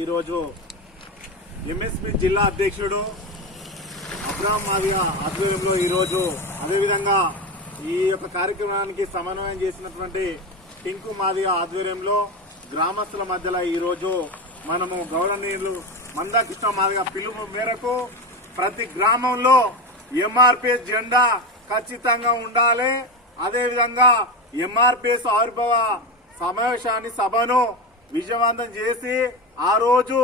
ఈరోజు ఎంఎస్పీ జిల్లా అధ్యక్షుడు అబ్రాహం మాదిగ ఆధ్వర్యంలో ఈరోజు అదేవిధంగా ఈ యొక్క కార్యక్రమానికి సమన్వయం చేసినటువంటి టింకు మాదిగ ఆధ్వర్యంలో గ్రామస్తుల మధ్యలో ఈరోజు మనము గౌరవనీయులు మందాకృష్ణ మాదిగ పిలుపు మేరకు ప్రతి గ్రామంలో ఎంఆర్పీఎస్ జెండా ఖచ్చితంగా ఉండాలి. అదేవిధంగా ఎంఆర్పీఎస్ ఆవిర్భావ సభను విజయవంతం చేసి ఆ రోజు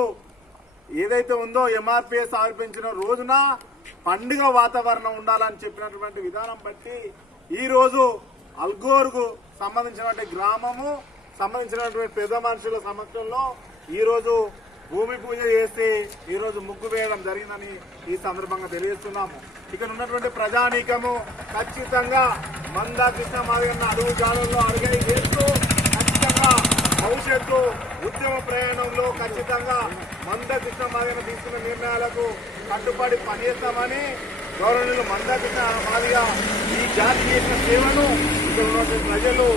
ఏదైతే ఉందో ఎంఆర్పీఎస్ ఆవిర్భించిన రోజున పండుగ వాతావరణం ఉండాలని చెప్పినటువంటి విధానం బట్టి ఈ రోజు అల్గోర్కు సంబంధించినటువంటి గ్రామము సంబంధించినటువంటి పెద్ద మనుషుల సమక్షంలో ఈ రోజు భూమి పూజ చేసి ఈ రోజు ముగ్గు వేయడం జరిగిందని ఈ సందర్భంగా తెలియజేస్తున్నాము. ఇక్కడ ఉన్నటువంటి ప్రజానీకము ఖచ్చితంగా మందాకృష్ణ మాదిగన్న అడుగు జాడల్లో అడుగై వేస్తూ ఖచ్చితంగా భవిష్యత్తు ఉద్యమ ప్రయాణంలో ఖచ్చితంగా మందాకృష్ణ మాదిగన్న తీసుకున్న నిర్ణయాలకు కట్టుబడి పనిచేస్తామని గౌరవనీయులు మందాకృష్ణ మాదిగ ఈ జాతి చేసిన సేవను ఇక్కడ ఉన్నటువంటి ప్రజలు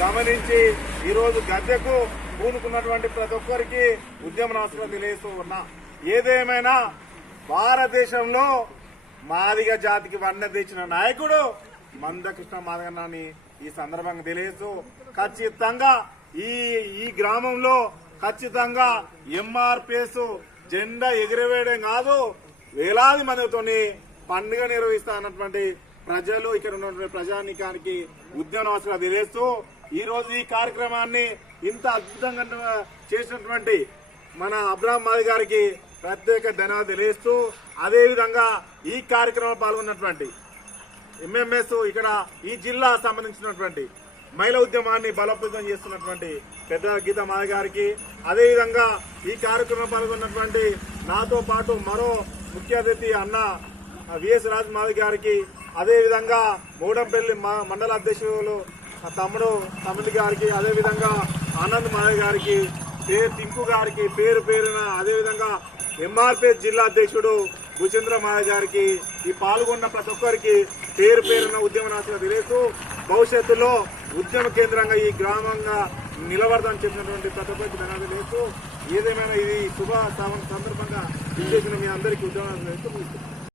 గమనించి ఈ రోజు గద్దెకు పూనుకున్నటువంటి ప్రతి ఒక్కరికి ఉద్యమ నమస్కారం తెలియజేస్తూ ఉన్నా. ఏదేమైనా భారతదేశంలో మాదిగ జాతికి వన్నె తెచ్చిన నాయకుడు మందకృష్ణ మాదిగన్నని ఈ సందర్భంగా తెలియజేస్తూ ఖచ్చితంగా ఈ గ్రామంలో ఖచ్చితంగా ఎంఆర్పీఎస్ జెండా ఎగిరవేయడం కాదు వేలాది మందితోని పండుగ నిర్వహిస్తానటువంటి ప్రజలు ఇక్కడ ఉన్నటువంటి ప్రజానీకానికి ఉద్యమ నమస్కారం తెలియజేస్తూ ఈ రోజు ఈ కార్యక్రమాన్ని ఇంత అద్భుతంగా చేసినటువంటి మన అబ్రాహం మాదిగ గారికి ప్రత్యేక ధన్యవాదాలు తెలియజేస్తూ అదేవిధంగా ఈ కార్యక్రమంలో పాల్గొన్నటువంటి ఎంఎంఎస్ ఇక్కడ ఈ జిల్లా సంబంధించినటువంటి మహిళా ఉద్యమాన్ని బలోపేతం చేస్తున్నటువంటి పెద్ద గీత మాదిగ గారికి అదేవిధంగా ఈ కార్యక్రమంలో పాల్గొన్నటువంటి నాతో పాటు మరో ముఖ్య అతిథి అన్న విఎస్ రాజ్ మాదిగ గారికి అదేవిధంగా మూడంపల్లి మండల అధ్యక్షులు తమ్ముడు గారికి అదేవిధంగా ఆనంద్ మాదిగ గారికి టింకు గారికి పేరు పేరున అదేవిధంగా ఎంఆర్పీఎస్ జిల్లా అధ్యక్షుడు భూచంద్ర మాదిగ గారికి ఈ పాల్గొన్న ప్రతి ఒక్కరికి పేరు పేరున ఉద్యమ నాయకులు తెలియజేస్తూ భవిష్యత్తులో ఉద్యమ కేంద్రంగా ఈ గ్రామంగా నిలబడదని చెప్పినటువంటి ప్రతి ఒక్కరికి ధన్యవాదాలు తెలియజేస్తూ ఏదేమైనా ఇది శుభ సందర్భంగా చేసిన మీ అందరికీ ఉద్యమ